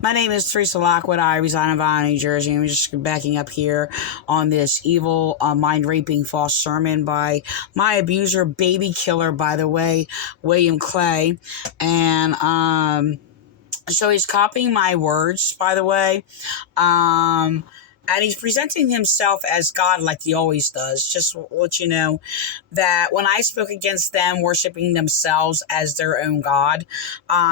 My name is Teresa Lockwood. I reside in Vineland, New Jersey. I'm just backing up here on this evil, mind-raping false sermon by my abuser, baby killer, by the way, William Clay. And so he's copying my words, by the way. And he's presenting himself as God like he always does. Just to let you know that when I spoke against them worshiping themselves as their own God,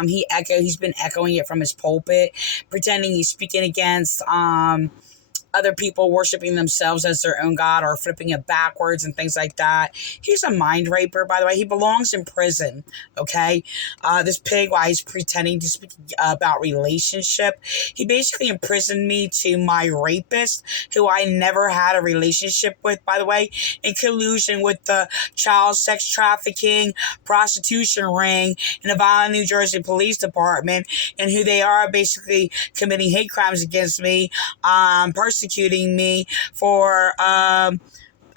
he's been echoing it from his pulpit, pretending he's speaking against other people worshiping themselves as their own God or flipping it backwards and things like that. He's a mind raper, by the way. He belongs in prison, okay? This pig, while he's pretending to speak about relationship, he basically imprisoned me to my rapist, who I never had a relationship with, by the way, in collusion with the child sex trafficking, prostitution ring in the Vineland, New Jersey Police Department, and who they are basically committing hate crimes against me, persecuting me for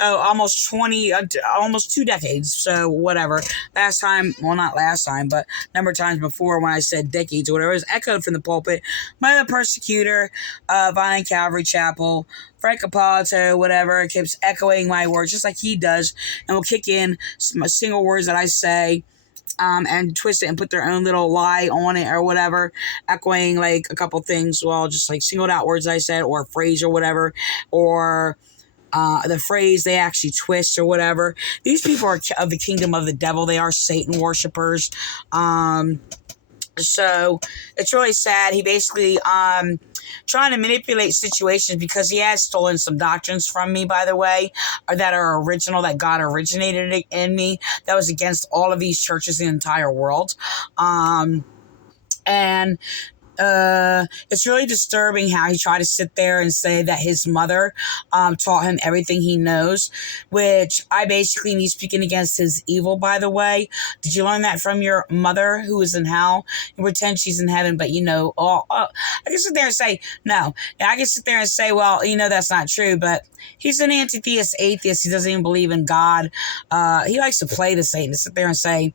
almost 2 decades. So whatever. Last time, well, not last time, but a number of times before when I said decades or whatever, it was echoed from the pulpit by the persecutor of Vineland Calvary Chapel, Frank Appolito, whatever, keeps echoing my words just like he does, and will kick in single words that I say, and twist it and put their own little lie on it or whatever, echoing like a couple things, well, just like singled out words I said, or a phrase or whatever, or the phrase they actually twist or whatever. These people are of the kingdom of the devil. They are Satan worshipers. So it's really sad. He basically trying to manipulate situations because he has stolen some doctrines from me, by the way, or that are original, that God originated in me, that was against all of these churches in the entire world. And it's really disturbing how he tried to sit there and say that his mother taught him everything he knows, which I basically me speaking against his evil, by the way. Did you learn that from your mother who is in hell? You pretend she's in heaven, but I can sit there and say, no. And I can sit there and say, well, that's not true, but he's an anti-theist atheist. He doesn't even believe in God. He likes to play to Satan, to sit there and say,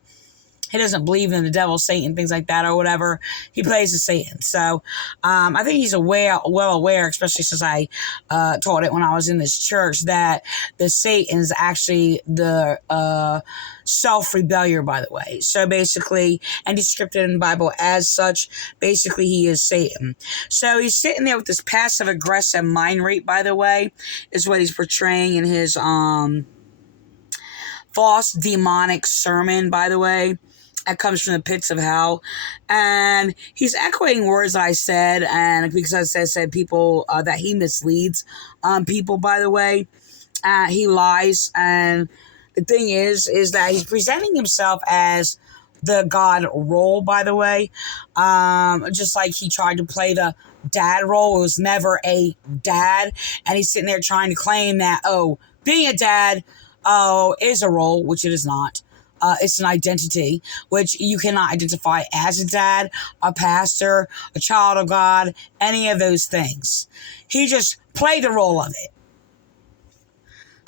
he doesn't believe in the devil, Satan, things like that or whatever. He plays to Satan. So I think he's well aware, especially since I taught it when I was in this church, that the Satan is actually the self-rebellion, by the way. So basically, and he's scripted in the Bible as such, basically he is Satan. So he's sitting there with this passive-aggressive mind rape, by the way, is what he's portraying in his false demonic sermon, by the way. That comes from the pits of hell, and he's echoing words that I said, and because I said people that he misleads people, by the way, he lies, and the thing is that he's presenting himself as the God role, by the way, just like he tried to play the dad role. It was never a dad, and he's sitting there trying to claim that being a dad is a role, which it is not. It's an identity, which you cannot identify as a dad, a pastor, a child of God, any of those things. He just played the role of it.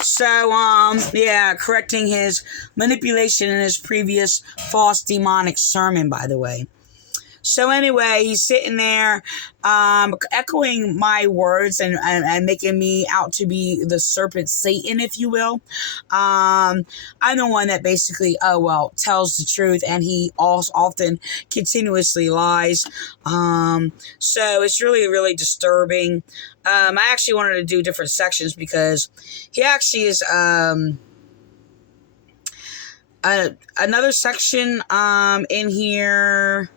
So, correcting his manipulation in his previous false demonic sermon, by the way. So anyway, he's sitting there echoing my words and making me out to be the serpent Satan, if you will. I'm the one that basically, tells the truth, and he also often continuously lies. So it's really, really disturbing. I actually wanted to do different sections because he actually is another section in here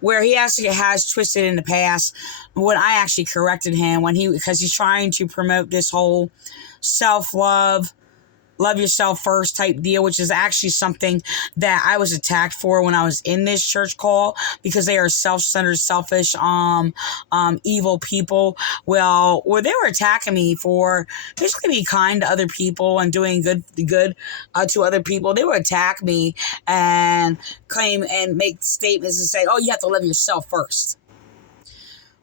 where he actually has twisted in the past when I actually corrected him because he's trying to promote this whole self-love, love yourself first type deal, which is actually something that I was attacked for when I was in this church call, because they are self-centered, selfish, evil people. Well, where they were attacking me for basically being kind to other people and doing good to other people, they would attack me and claim and make statements and say, "Oh, you have to love yourself first."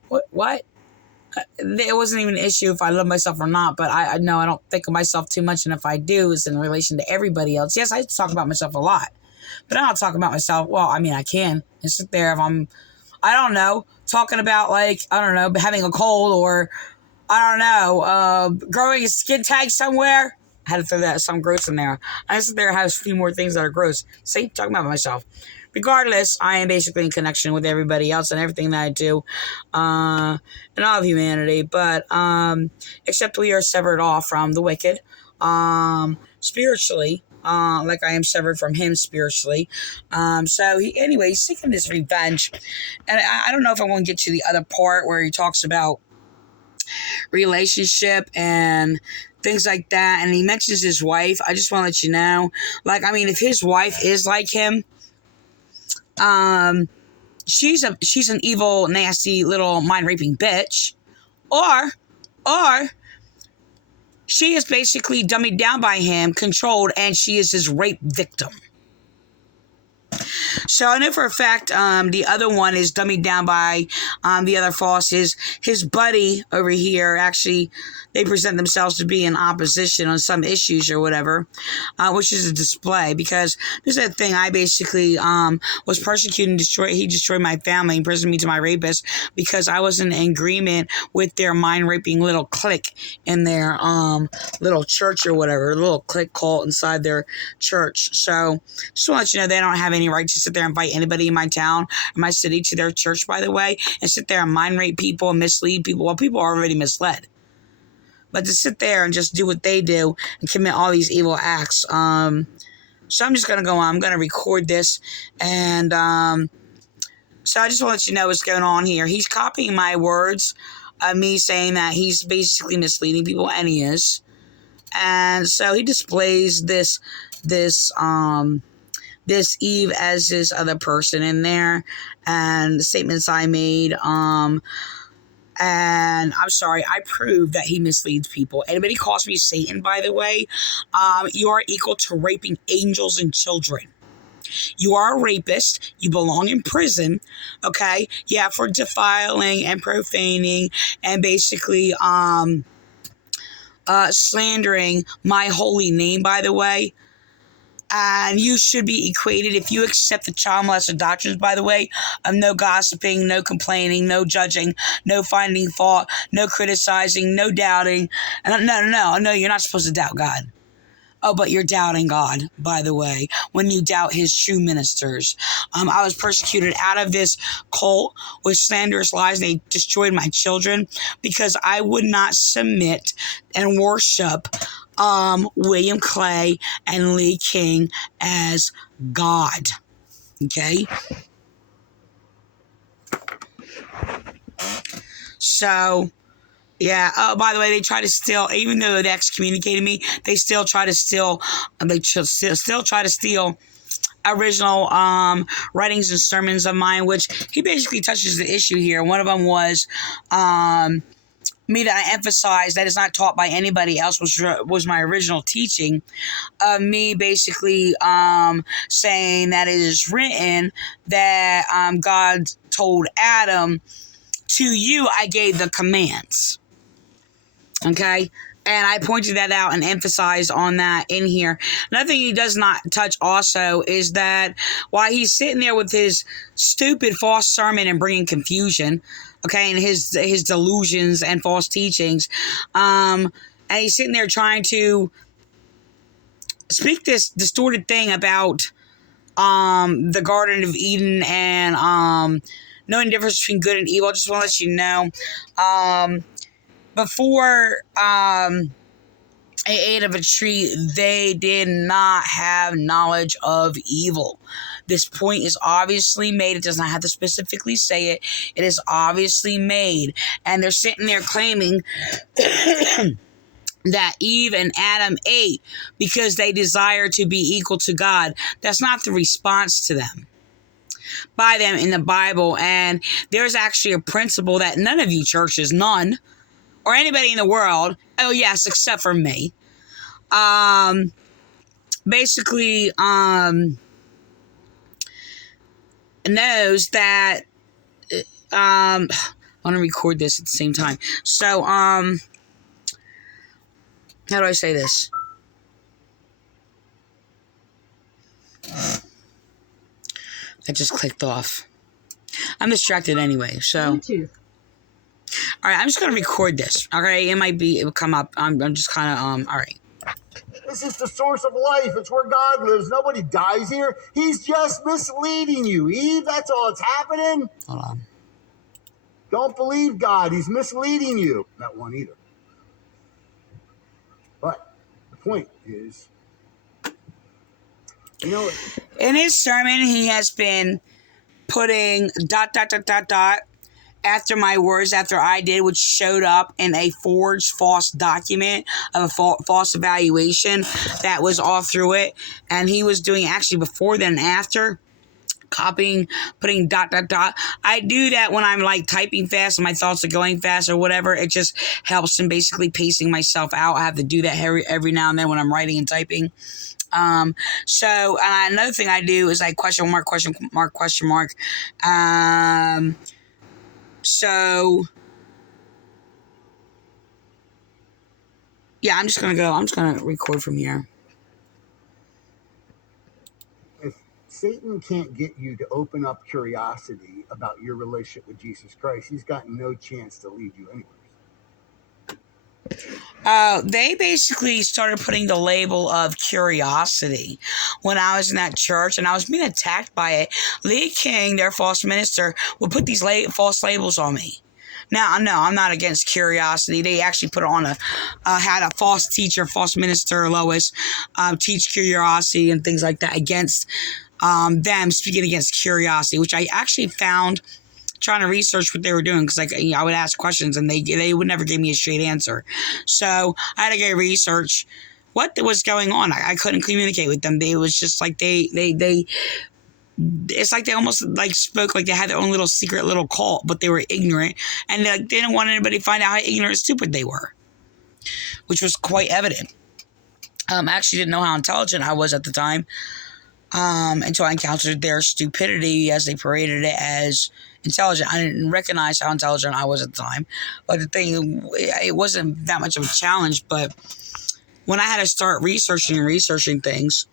What? It wasn't even an issue if I love myself or not, but I know I don't think of myself too much, and if I do, it's in relation to everybody else. Yes, I talk about myself a lot, but I don't talk about myself. Well, I mean, I can and sit there if I don't know, talking about, like, I don't know, having a cold, or I don't know, growing a skin tag somewhere. I had to throw that some gross in there. I sit there has a few more things that are gross. See, talking about myself. Regardless, I am basically in connection with everybody else and everything that I do, and all of humanity. But except we are severed off from the wicked, spiritually. Like I am severed from him spiritually. So he's seeking this revenge, and I don't know if I want to get to the other part where he talks about relationship and things like that, and he mentions his wife. I just want to let you know, like, I mean, if his wife is like him, she's an evil, nasty little mind raping bitch, or she is basically dummied down by him, controlled, and she is his rape victim. So I know for a fact the other one is dummied down by the other false. His buddy over here, actually, they present themselves to be in opposition on some issues or whatever, which is a display, because this is the thing. I basically was persecuted and destroyed. He destroyed my family, imprisoned me to my rapist, because I was in agreement with their mind-raping little clique in their little church or whatever, little clique cult inside their church. So just want to let you know, they don't have any right to sit there and invite anybody in my town, in my city, to their church, by the way, and sit there and mind rape people and mislead people. Well, people are already misled. But to sit there and just do what they do and commit all these evil acts. So I'm just going to go on. I'm going to record this. And so I just want to let you know what's going on here. He's copying my words of me saying that he's basically misleading people, and he is. And so he displays this Eve as this other person in there, and the statements I made, and I'm sorry, I proved that he misleads people. Anybody calls me Satan, by the way, you are equal to raping angels and children. You are a rapist. You belong in prison, okay? Yeah, for defiling and profaning and basically slandering my holy name, by the way. And you should be equated, if you accept the child molester doctrines, by the way, of no gossiping, no complaining, no judging, no finding fault, no criticizing, no doubting. And no, you're not supposed to doubt God. Oh, but you're doubting God, by the way, when you doubt his true ministers. I was persecuted out of this cult with slanderous lies. They destroyed my children because I would not submit and worship William Clay and Lee King as God. Okay? So, yeah. Oh, by the way, they try to steal, even though they excommunicated me, they still try to steal, still try to steal original writings and sermons of mine, which he basically touches the issue here. One of them was me, that I emphasized that is not taught by anybody else, which was my original teaching of me basically saying that it is written that God told Adam, to you I gave the commands. Okay? And I pointed that out and emphasized on that in here. Another thing he does not touch also is that while he's sitting there with his stupid false sermon and bringing confusion, okay, and his delusions and false teachings, and he's sitting there trying to speak this distorted thing about the Garden of Eden and knowing the difference between good and evil. I just want to let you know, before they ate of a tree, they did not have knowledge of evil. This point is obviously made. It does not have to specifically say it. It is obviously made. And they're sitting there claiming that Eve and Adam ate because they desire to be equal to God. That's not the response to them. By them in the Bible. And there's actually a principle that none of you churches, none, or anybody in the world, oh yes, except for me, basically knows that I want to record this at the same time. So how do I say this? I just clicked off. I'm distracted anyway, so. Bluetooth. All right, I'm just going to record this, okay? It will come up. I'm just kind of, all right. This is the source of life. It's where God lives. Nobody dies here. He's just misleading you, Eve. That's all that's happening. Hold on. Don't believe God. He's misleading you. Not one either. But the point is, you know, in his sermon, he has been putting ... after my words, after I did, which showed up in a forged false document of a false evaluation that was all through it. And he was doing actually before then and after, copying, putting ... I do that when I'm like typing fast and my thoughts are going fast or whatever. It just helps in basically pacing myself out. I have to do that every now and then when I'm writing and typing. So another thing I do is like question mark. So yeah, I'm just gonna record from here. if Satan can't get you to open up curiosity about your relationship with Jesus Christ, he's got no chance to lead you anywhere. They basically started putting the label of curiosity when I was in that church and I was being attacked by it. Lee King, their false minister, would put these false labels on me. Now, no, I'm not against curiosity. They actually put on had a false teacher, false minister, Lois, teach curiosity and things like that against them speaking against curiosity, which I actually found trying to research what they were doing, because I would ask questions and they would never give me a straight answer. So I had to go research what was going on. I couldn't communicate with them. It was just like it's like they almost like spoke like they had their own little secret little cult, but they were ignorant and they didn't want anybody to find out how ignorant and stupid they were, which was quite evident. I actually didn't know how intelligent I was at the time until I encountered their stupidity as they paraded it as intelligent. I didn't recognize how intelligent I was at the time, but the thing, it wasn't that much of a challenge. But when I had to start researching things,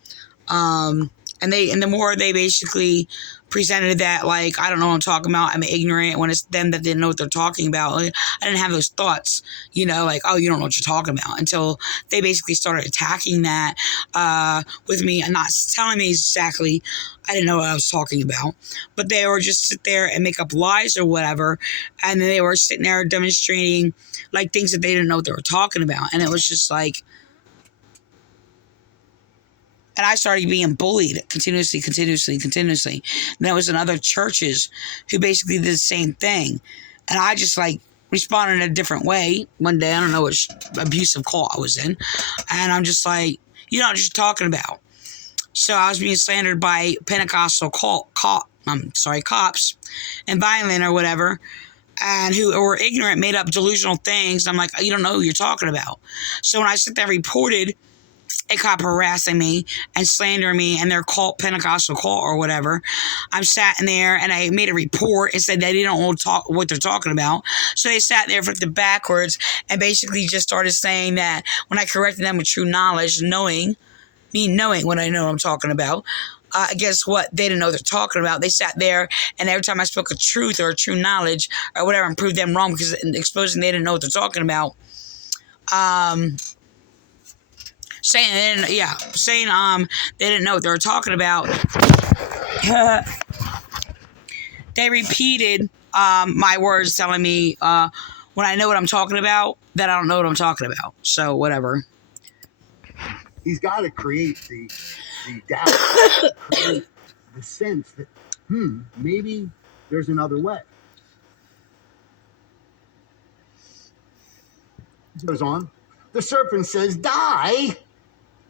and the more they basically presented that, like, I don't know what I'm talking about, I'm ignorant, when it's them that didn't know what they're talking about. I didn't have those thoughts, like, oh, you don't know what you're talking about, until they basically started attacking that with me and not telling me exactly. I didn't know what I was talking about, but they were just sit there and make up lies or whatever, and then they were sitting there demonstrating like things that they didn't know what they were talking about, and it was just like, and I started being bullied continuously. And there was in other churches who basically did the same thing. And I just like responded in a different way. One day, I don't know which abusive cult I was in. And I'm just like, you know what you're talking about. So I was being slandered by Pentecostal cops in Vineland or whatever, and who were ignorant, made up delusional things. I'm like, you don't know who you're talking about. So when I sit there and reported a cop harassing me and slandering me and their Pentecostal cult or whatever, I'm sat in there and I made a report and said they didn't know what they're talking about. So they sat there, flipped it backwards, and basically just started saying that when I corrected them with true knowledge, knowing what I know I'm talking about, guess what? They didn't know what they're talking about. They sat there, and every time I spoke a truth or a true knowledge or whatever, and proved them wrong because exposing they didn't know what they're talking about, saying they didn't know what they were talking about. They repeated my words, telling me when I know what I'm talking about, that I don't know what I'm talking about. So whatever. He's got to create the doubt, create the sense that maybe there's another way. It goes on. The serpent says, "Die."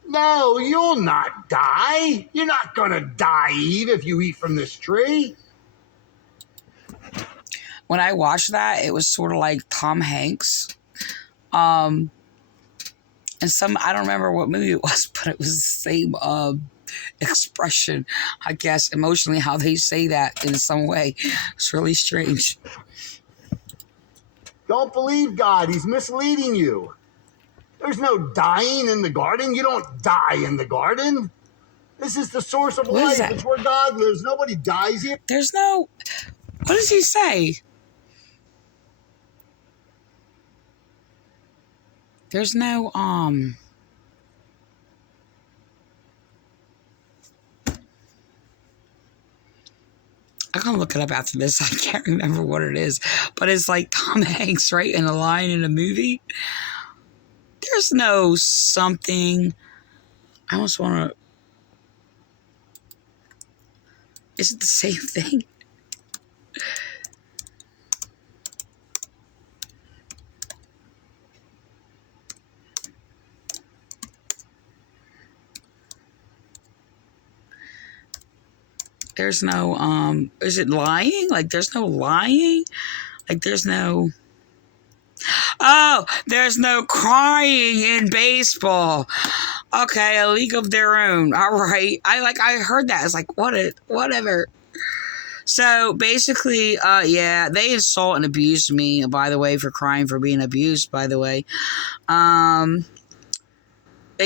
No, you'll not die. You're not going to die, Eve, if you eat from this tree. When I watched that, it was sort of like Tom Hanks. And I don't remember what movie it was, but it was the same expression, I guess, emotionally, how they say that in some way. It's really strange. Don't believe God. He's misleading you. There's no dying in the garden. You don't die in the garden. This is the source of life. It's where God lives. Nobody dies here. There's no... What does he say? There's no, I gotta look it up after this. I can't remember what it is. But it's like Tom Hanks, right? In a line in a movie. There's no something. I almost want to. Is it the same thing? There's no, is it lying? Like, there's no lying? Like, there's no. Oh, there's no crying in baseball. Okay, a league of their own. All right. I heard that. It's like, whatever. So basically, yeah, they insult and abuse me, by the way, for crying for being abused, by the way. They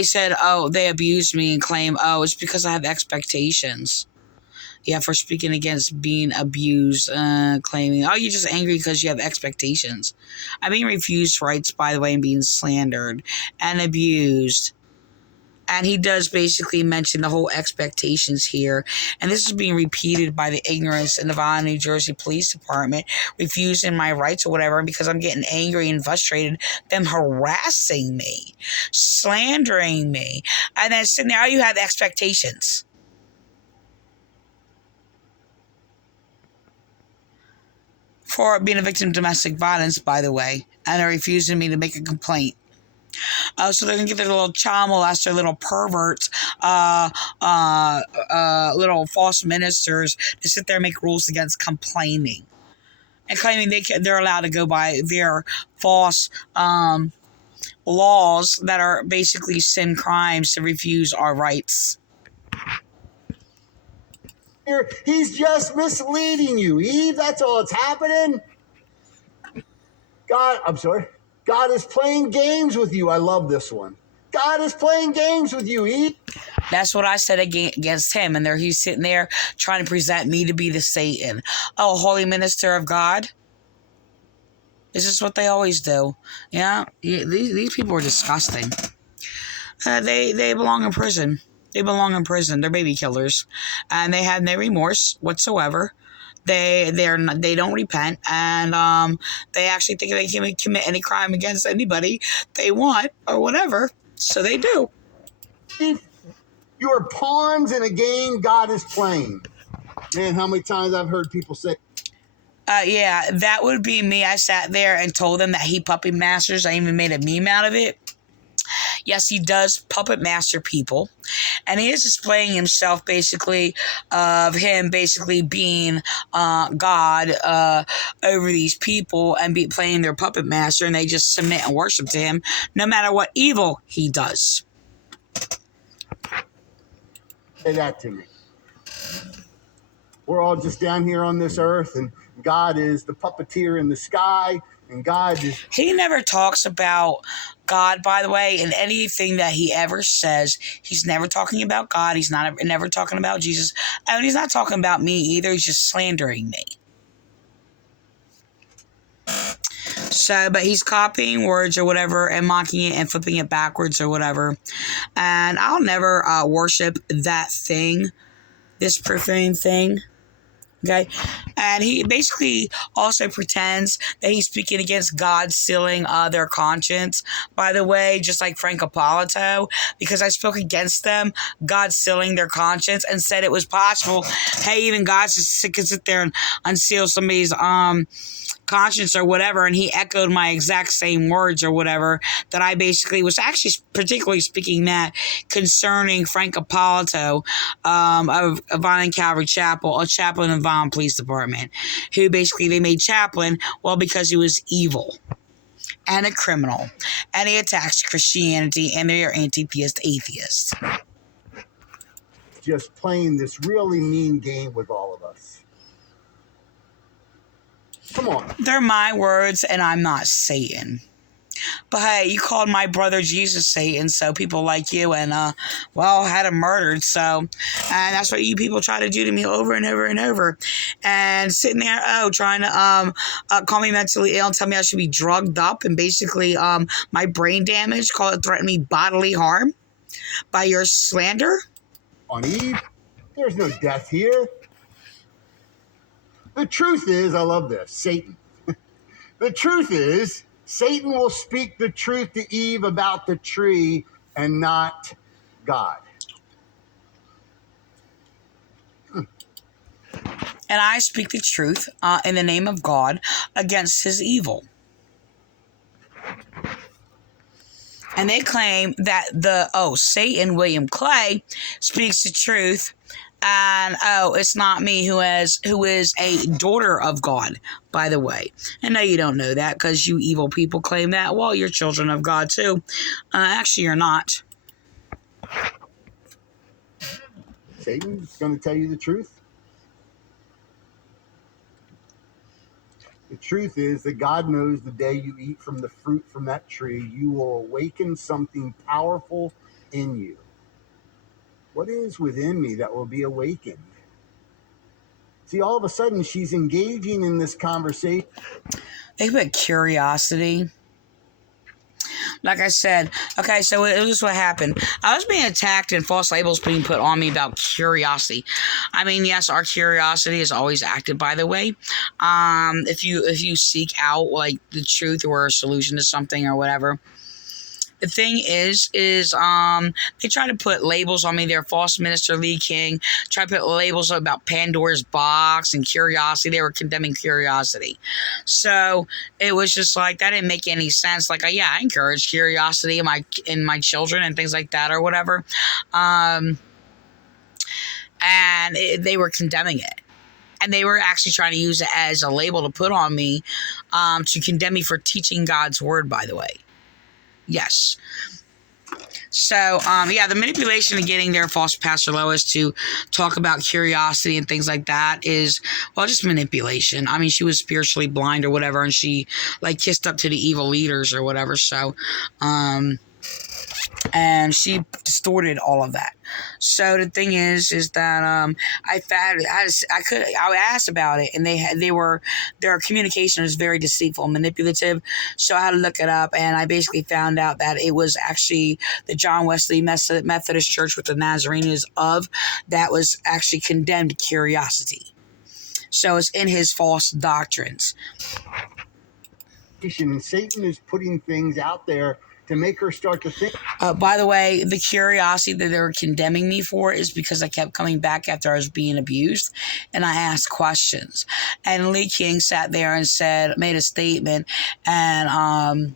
said, oh, they abused me and claim, oh, it's because I have expectations. Yeah, for speaking against being abused, claiming, oh, you're just angry because you have expectations. I'm being refused rights, by the way, and being slandered and abused. And he does basically mention the whole expectations here. And this is being repeated by the ignorance in the Vineland, New Jersey Police Department, refusing my rights or whatever because I'm getting angry and frustrated, them harassing me, slandering me. And then so now you have expectations. For being a victim of domestic violence, by the way. And they're refusing me to make a complaint. So they're going to get their little child molester, little perverts, little false ministers to sit there and make rules against complaining. And claiming they're allowed to go by their false laws that are basically sin crimes to refuse our rights. He's just misleading you, Eve. That's all that's happening. God is playing games with you. I love this one. God is playing games with you, Eve. That's what I said against him. And there he's sitting there trying to present me to be the Satan. Oh, holy minister of God. This is what they always do. Yeah, these people are disgusting. They belong in prison. They belong in prison. They're baby killers. And they have no remorse whatsoever. They don't repent, and they actually think they can commit any crime against anybody they want or whatever. So they do. You are pawns in a game God is playing. Man, how many times I've heard people say, yeah, that would be me. I sat there and told them that he puppet masters. I even made a meme out of it. Yes, he does puppet master people. And he is displaying himself basically of him basically being God over these people and playing their puppet master, and they just submit and worship to him no matter what evil he does. Say that to me. We're all just down here on this earth, and God is the puppeteer in the sky, and God is... He never talks about God, by the way, in anything that he ever says. He's never talking about God. He's never talking about Jesus. And he's not talking about me either. He's just slandering me. So, but he's copying words or whatever and mocking it and flipping it backwards or whatever. And I'll never worship that thing, this profane thing. Okay, and he basically also pretends that he's speaking against God sealing their conscience, by the way, just like Frank Appolito, because I spoke against them, God sealing their conscience, and said it was possible, hey, even God could sit there and unseal somebody's conscience or whatever, and he echoed my exact same words or whatever, that I basically was actually particularly speaking that concerning Frank Appolito of Vineland Calvary Chapel, a chaplain in Vineland Police Department, who basically they made chaplain, well, because he was evil and a criminal, and he attacks Christianity, and they are anti-theist atheists. Just playing this really mean game with all of us. Come on. They're my words, and I'm not Satan. But hey, you called my brother Jesus Satan, so people like you and, well, had him murdered. So, and that's what you people try to do to me over and over and over. And sitting there, trying to call me mentally ill and tell me I should be drugged up and basically my brain damage, call it threaten me bodily harm by your slander. On Eve, there's no death here. The truth is, I love this, Satan. The truth is, Satan will speak the truth to Eve about the tree and not God. And I speak the truth in the name of God against his evil. And they claim that Satan, William Clay, speaks the truth. And it's not me who is a daughter of God, by the way. I know you don't know that because you evil people claim that. Well, you're children of God too. Actually, you're not. Satan's going to tell you the truth. The truth is that God knows the day you eat from the fruit from that tree, you will awaken something powerful in you. What is within me that will be awakened? See, all of a sudden, she's engaging in this conversation. They put curiosity. Like I said, okay, so it was what happened. I was being attacked and false labels being put on me about curiosity. I mean, yes, our curiosity is always active, by the way. If you seek out like the truth or a solution to something or whatever. The thing is they try to put labels on me. They're false minister Lee King. Try to put labels about Pandora's box and curiosity. They were condemning curiosity. So it was just like, that didn't make any sense. Like, I encourage curiosity in my children and things like that or whatever. And they were condemning it. And they were actually trying to use it as a label to put on me to condemn me for teaching God's word, by the way. Yes. So, the manipulation of getting their false Pastor Lois to talk about curiosity and things like that is, well, just manipulation. I mean, she was spiritually blind or whatever, and she, like, kissed up to the evil leaders or whatever, so, and she distorted all of that. So the thing is that I asked about it, and their communication was very deceitful and manipulative. So I had to look it up, and I basically found out that it was actually the John Wesley Methodist Church with the Nazarenes that was actually condemned curiosity. So it's in his false doctrines. And Satan is putting things out there to make her start to think. By the way, the curiosity that they were condemning me for is because I kept coming back after I was being abused, and I asked questions. And Lee King sat there and made a statement, and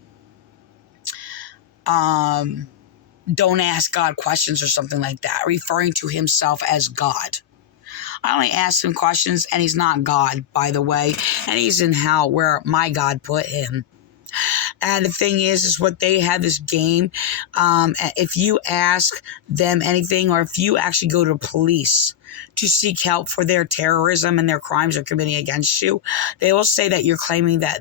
don't ask God questions or something like that, referring to himself as God. I only asked him questions, and he's not God, by the way, and he's in hell where my God put him. And the thing is what they have this game. If you ask them anything, or if you actually go to the police to seek help for their terrorism and their crimes they're committing against you, they will say that you're claiming that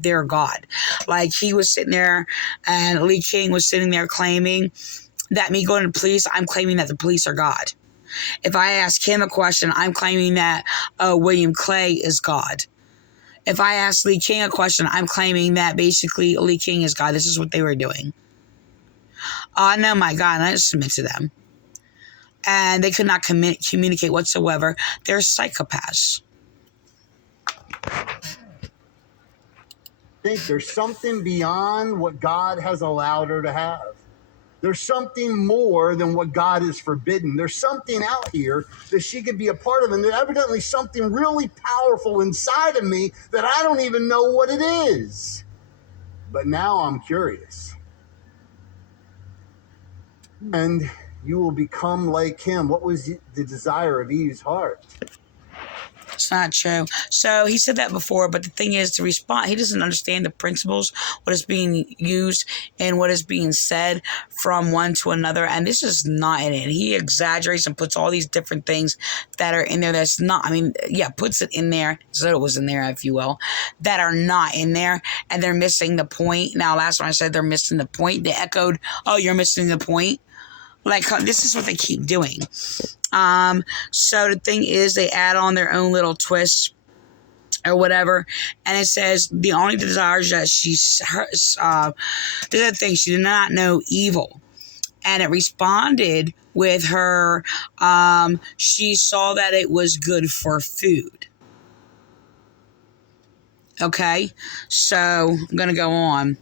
they're God. Like he was sitting there, and Lee King was sitting there claiming that me going to the police, I'm claiming that the police are God. If I ask him a question, I'm claiming that William Clay is God. If I ask Lee King a question, I'm claiming that basically Lee King is God. This is what they were doing. No, my God, I just submit to them. And they could not communicate whatsoever. They're psychopaths. I think there's something beyond what God has allowed her to have. There's something more than what God has forbidden. There's something out here that she could be a part of, and there's evidently something really powerful inside of me that I don't even know what it is. But now I'm curious. And you will become like him. What was the desire of Eve's heart? It's not true. So he said that before, but the thing is, to respond, he doesn't understand the principles, what is being used and what is being said from one to another. And this is not in it. He exaggerates and puts all these different things that are in there that's not, puts it in there, so it was in there, if you will, that are not in there. and they're missing the point. Now, last time I said they're missing the point, they echoed, "Oh, you're missing the point." Like, this is what they keep doing. So the thing is, they add on their own little twists or whatever, and it says the only desires that the other thing, she did not know evil, and it responded with her. She saw that it was good for food. Okay, so I'm gonna go on.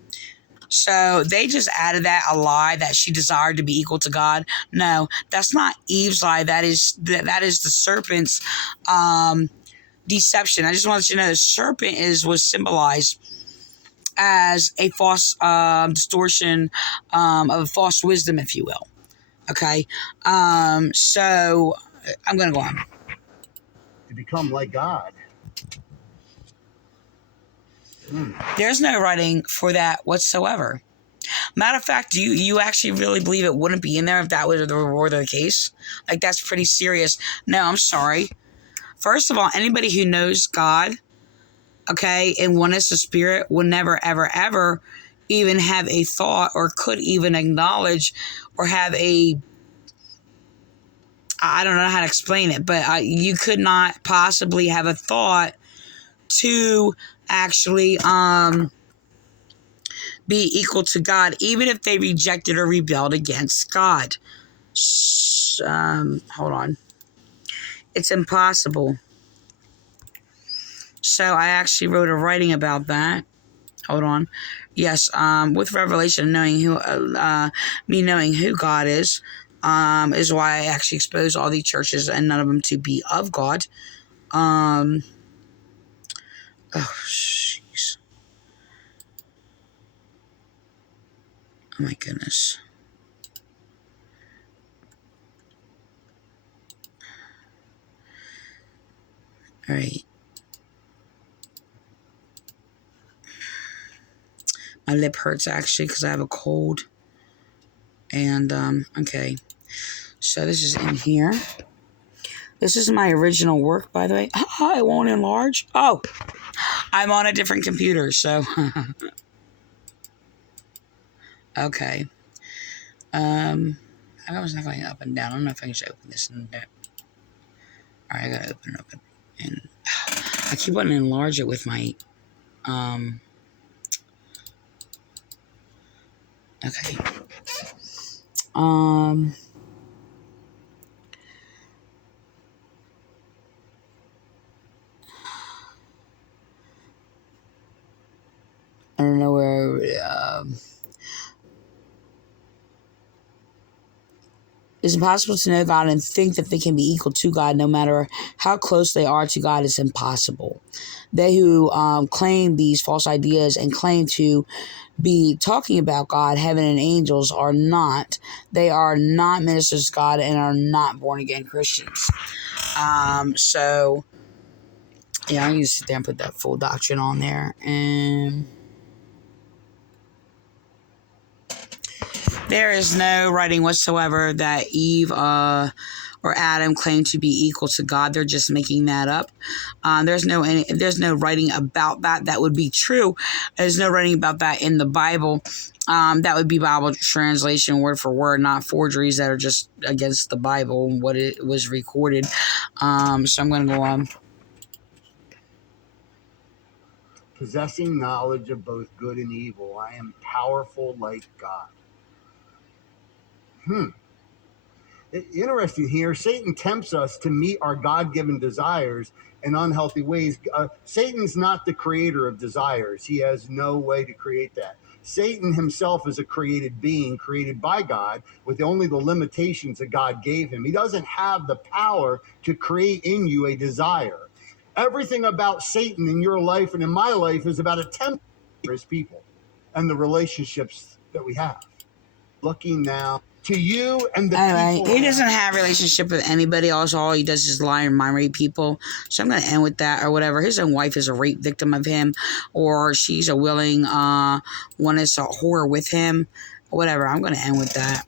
So they just added that a lie that she desired to be equal to God. No, that's not Eve's lie. That is the serpent's deception. I just wanted you to know the serpent was symbolized as a false distortion of false wisdom, if you will. Okay, so I'm gonna go on. To become like God. There's no writing for that whatsoever. Matter of fact, do you actually really believe it wouldn't be in there if that was the reward of the case? Like, that's pretty serious. No, I'm sorry. First of all, anybody who knows God, okay, and oneness of spirit will never, ever, ever even have a thought or could even acknowledge or have I don't know how to explain it, but you could not possibly have a thought to actually be equal to God, even if they rejected or rebelled against God. Hold on. It's impossible. So I actually wrote a writing about that. Hold on. Yes, with Revelation, knowing me knowing who God is why I actually expose all these churches and none of them to be of God. Oh, jeez. Oh my goodness. All right. My lip hurts actually because I have a cold. And, okay. So this is in here. This is my original work, by the way. Oh, it won't enlarge. Oh, I'm on a different computer, so. Okay. I was not going up and down. I don't know if I can just open this and that. All right, I gotta open it up. And I keep wanting to enlarge it with my, okay. I don't know where, it's impossible to know God and think that they can be equal to God, no matter how close they are to God. It's impossible. They who claim these false ideas and claim to be talking about God, heaven, and angels are not. They are not ministers of God and are not born again Christians. So yeah, I'm gonna sit there and put that full doctrine on there. And there is no writing whatsoever that Eve or Adam claimed to be equal to God. They're just making that up. There's no writing about that would be true. There's no writing about that in the Bible. That would be Bible translation word for word, not forgeries that are just against the Bible and what it was recorded. So I'm going to go on. Possessing knowledge of both good and evil, I am powerful like God. Interesting here. Satan tempts us to meet our God-given desires in unhealthy ways. Satan's not the creator of desires. He has no way to create that. Satan himself is a created being, created by God, with only the limitations that God gave him. He doesn't have the power to create in you a desire. Everything about Satan in your life and in my life is about attempting to his people and the relationships that we have. Looking now to you and the people. He doesn't have a relationship with anybody else. All he does is lie and mind rape people. So I'm going to end with that or whatever. His own wife is a rape victim of him, or she's a willing one is a whore with him, whatever. I'm going to end with that.